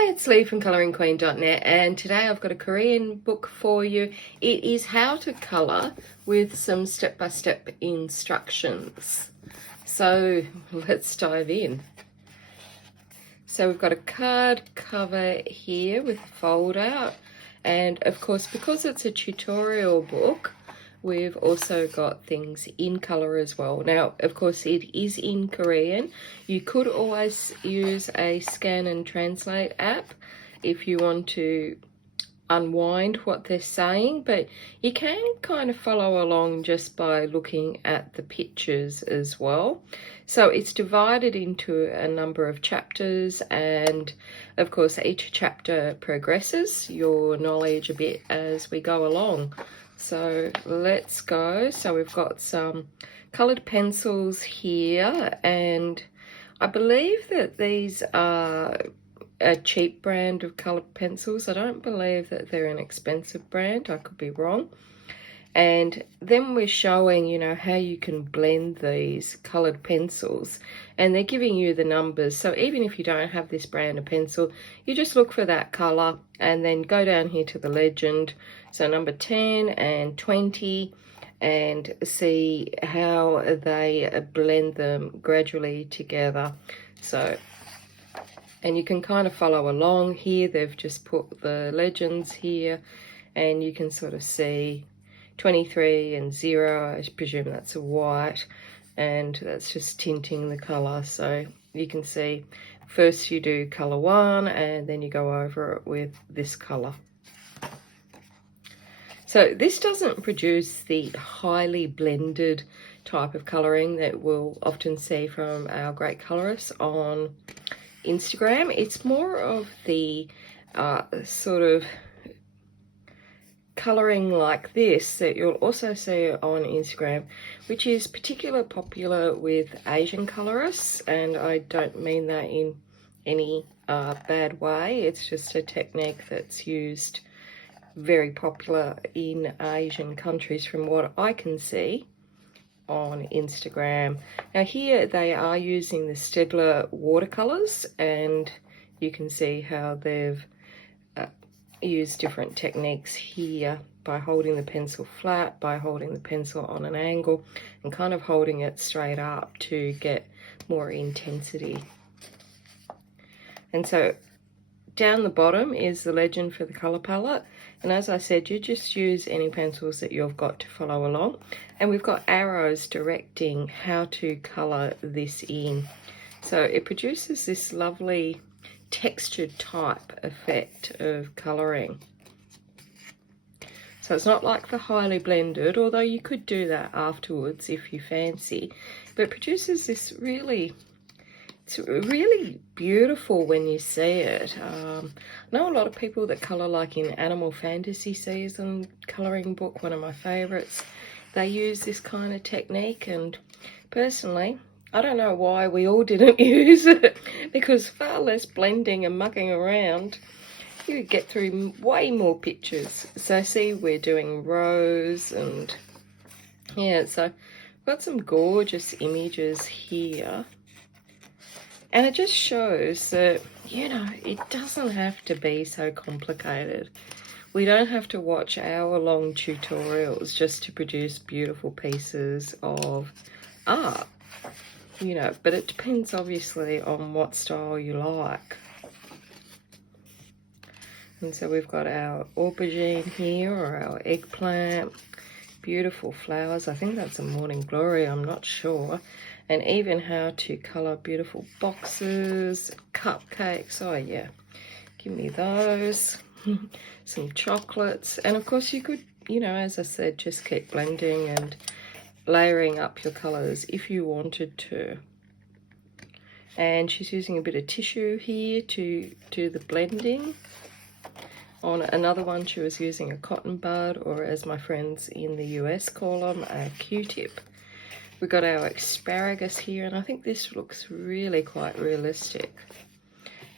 Hi, it's Lee from coloringqueen.net, and today I've got a Korean book for you. It is how to colour with some step-by-step instructions. So let's dive in. So we've got a card cover here with a fold out, and of course because it's a tutorial book, we've also got things in colour as well. Now, of course, it is in Korean. You could always use a scan and translate app if you want to unwind what they're saying, but you can kind of follow along just by looking at the pictures as well. So it's divided into a number of chapters, and of course each chapter progresses your knowledge a bit as we go along. So let's go. So we've got some coloured pencils here, and I believe that these are a cheap brand of coloured pencils. I don't believe that they're an expensive brand. I could be wrong. And then we're showing, you know, how you can blend these coloured pencils, and they're giving you the numbers. So even if you don't have this brand of pencil, you just look for that colour and then go down here to the legend. So number 10 and 20, and see how they blend them gradually together. So, and you can kind of follow along here. They've just put the legends here, and you can sort of see 23 and 0, I presume that's a white, and that's just tinting the colour. So you can see first you do colour 1 and then you go over it with this colour. So this doesn't produce the highly blended type of colouring that we'll often see from our great colourists on Instagram. It's more of the sort of colouring like this that you'll also see on Instagram, which is particularly popular with Asian colourists, and I don't mean that in any bad way. It's just a technique that's used very popular in Asian countries from what I can see on Instagram. Now here they are using the Staedtler watercolours, and you can see how they've use different techniques here by holding the pencil flat, by holding the pencil on an angle, and kind of holding it straight up to get more intensity. And so down the bottom is the legend for the colour palette, and as I said, you just use any pencils that you've got to follow along, and we've got arrows directing how to colour this in. So it produces this lovely textured type effect of colouring. So it's not like the highly blended, although you could do that afterwards if you fancy, but it produces this really, it's really beautiful when you see it. I know a lot of people that colour like in Animal Fantasy Season colouring book, one of my favourites. They use this kind of technique, and personally, I don't know why we all didn't use it, because far less blending and mucking around, you get through way more pictures. So see, we're doing rose, and yeah, so I've got some gorgeous images here. And it just shows that, you know, it doesn't have to be so complicated. We don't have to watch hour-long tutorials just to produce beautiful pieces of art. You know, but it depends obviously on what style you like. And so we've got our aubergine here, or our eggplant, beautiful flowers. I think that's a morning glory, I'm not sure. And even how to colour beautiful boxes, cupcakes. Oh yeah, give me those. Some chocolates, and of course you could, you know, as I said, just keep blending and layering up your colours if you wanted to. And she's using a bit of tissue here to do the blending. On another one she was using a cotton bud, or as my friends in the US call them, a Q-tip. We've got our asparagus here, and I think this looks really quite realistic.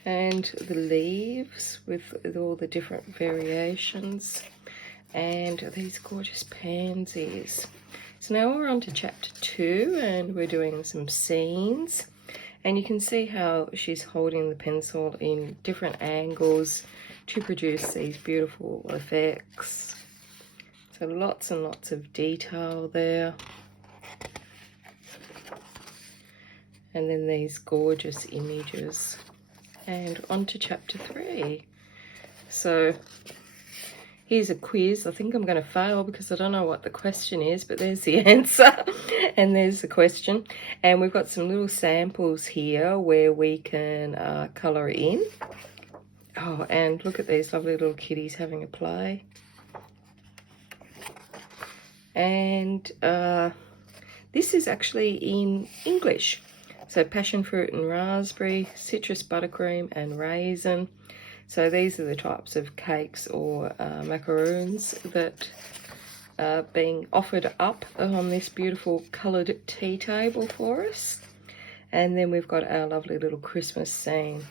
And the leaves with all the different variations, and these gorgeous pansies. So now we're on to chapter 2, and we're doing some scenes. And you can see how she's holding the pencil in different angles to produce these beautiful effects. So lots and lots of detail there. And then these gorgeous images. And on to chapter 3. So here's a quiz. I think I'm going to fail because I don't know what the question is, but there's the answer. And there's the question. And we've got some little samples here where we can colour in. Oh, and look at these lovely little kitties having a play. And this is actually in English. So passion fruit and raspberry, citrus buttercream and raisin. So these are the types of cakes or macaroons that are being offered up on this beautiful coloured tea table for us. And then we've got our lovely little Christmas scene.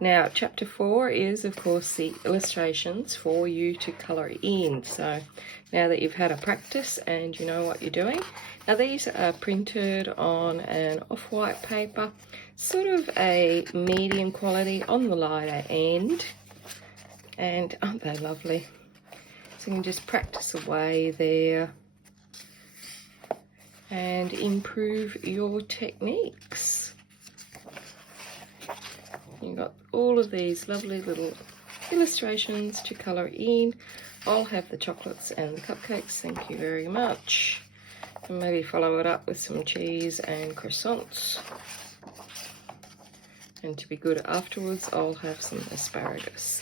Now, chapter 4 is, of course, the illustrations for you to colour in. So now that you've had a practice and you know what you're doing. Now, these are printed on an off-white paper, sort of a medium quality on the lighter end. And aren't they lovely? So you can just practice away there and improve your techniques. You've got all of these lovely little illustrations to colour in. I'll have the chocolates and the cupcakes, thank you very much. And maybe follow it up with some cheese and croissants. And to be good afterwards, I'll have some asparagus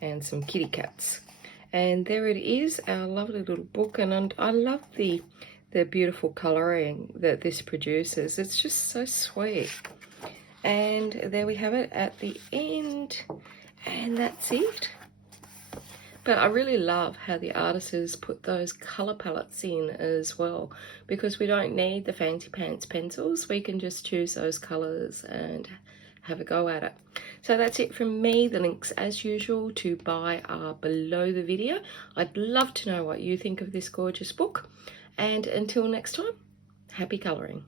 and some kitty cats. And there it is, our lovely little book. And I love the beautiful colouring that this produces. It's just so sweet. And there we have it at the end, and that's it. But I really love how the artists put those colour palettes in as well, because we don't need the fancy pants pencils. We can just choose those colours and have a go at it. So that's it from me. The links, as usual, to buy are below the video. I'd love to know what you think of this gorgeous book. And until next time, happy colouring.